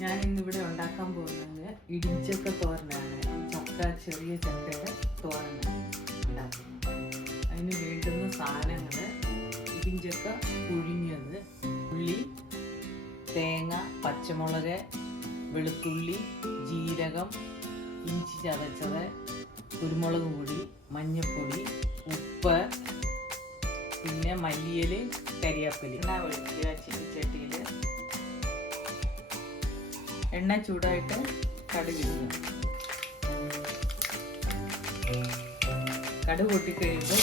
ഞാൻ ഇന്നിവിടെ ഉണ്ടാക്കാൻ പോകുന്നത് ഇടിഞ്ചക്ക തോരനാണ്. ചക്ക, ചെറിയ ചക്കയുടെ തോരനാണ് ഉണ്ടാക്കുന്നത്. അതിന് വേണ്ടുന്ന സാധനങ്ങൾ: ഇടിഞ്ചക്ക പുഴുങ്ങിയത്, ഉള്ളി, തേങ്ങ, പച്ചമുളക്, വെളുത്തുള്ളി, ജീരകം, ഇഞ്ചി ചതച്ചത്, കുരുമുളക് പൊടി, മഞ്ഞൾപ്പൊടി, ഉപ്പ്, പിന്നെ മല്ലിയില, കരിയാപ്പില. എണ്ണ ഒഴിക്കുക. ചീനിച്ചട്ടിയിൽ എണ്ണ ചൂടായിട്ട് കടുക് ഇടുക. കടുക് പൊട്ടിക്കഴിയുമ്പോൾ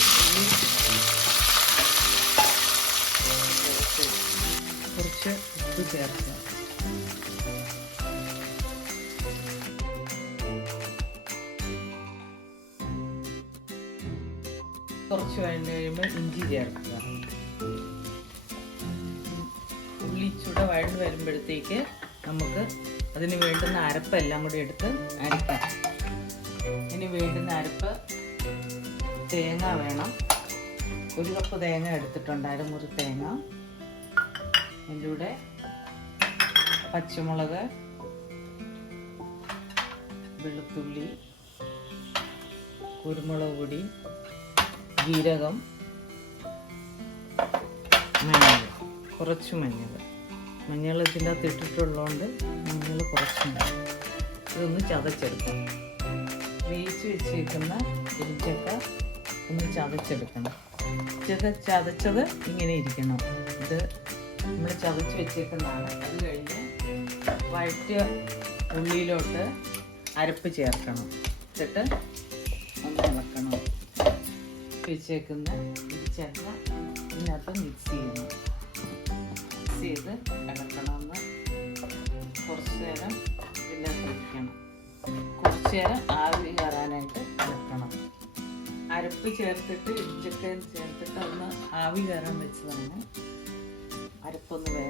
കുറച്ച് ഉപ്പ് ചേർക്കുക. കുറച്ച് വഴണ്ട് കഴിയുമ്പോൾ ഇഞ്ചി ചേർക്കുക. ഉള്ളി വഴണ്ട് വരുമ്പോഴത്തേക്ക് നമുക്ക് അതിന് വേണ്ടുന്ന അരപ്പെല്ലാം കൂടി എടുത്ത് അരയ്ക്കാം. ഇതിന് വേണ്ടുന്ന അരപ്പ്: തേങ്ങ വേണം. 1 കപ്പ് തേങ്ങ എടുത്തിട്ടുണ്ട്, അരമുറി തേങ്ങ. അതിൻ്റെ കൂടെ പച്ചമുളക്, വെളുത്തുള്ളി, കുരുമുളക് പൊടി, ജീരകം, മഞ്ഞൾ, കുറച്ച് മഞ്ഞൾ ഇതിൻ്റെ അകത്ത് ഇട്ടിട്ടുള്ളതുകൊണ്ട് മഞ്ഞൾ കുറച്ച് മതി. ഇതൊന്ന് ചതച്ചെടുക്കണം. വേവിച്ച് വെച്ചേക്കുന്ന ഇടിച്ചക്ക ഒന്ന് ചതച്ചെടുക്കണം. ചതച്ചത് ഇങ്ങനെ ഇരിക്കണം. ഇത് നമ്മൾ ചതച്ച് വെച്ചേക്കുന്നതാണ്. അത് കഴിഞ്ഞ് വഴറ്റിയ ഉള്ളിയിലോട്ട് അരപ്പ് ചേർക്കണം. എന്നിട്ട് ഒന്ന് ഇളക്കണം. വെച്ചേക്കുന്ന ഇടിച്ചക്ക ഇതിനകത്ത് മിക്സ് ചെയ്യണം. മിക്സ് ചെയ്ത് ഇളക്കണമെന്ന് കുറച്ച് നേരം ഇതിനകത്ത് വയ്ക്കണം. കുറച്ച് നേരം ആവി കയറാനായിട്ട് ഇളക്കണം. അരപ്പ് ചേർത്തിട്ട് ഇടിച്ചക്ക ചേർത്തിട്ട് ഒന്ന് ആവി കയറാൻ വെച്ചതാണ്. അരപ്പൊന്ന്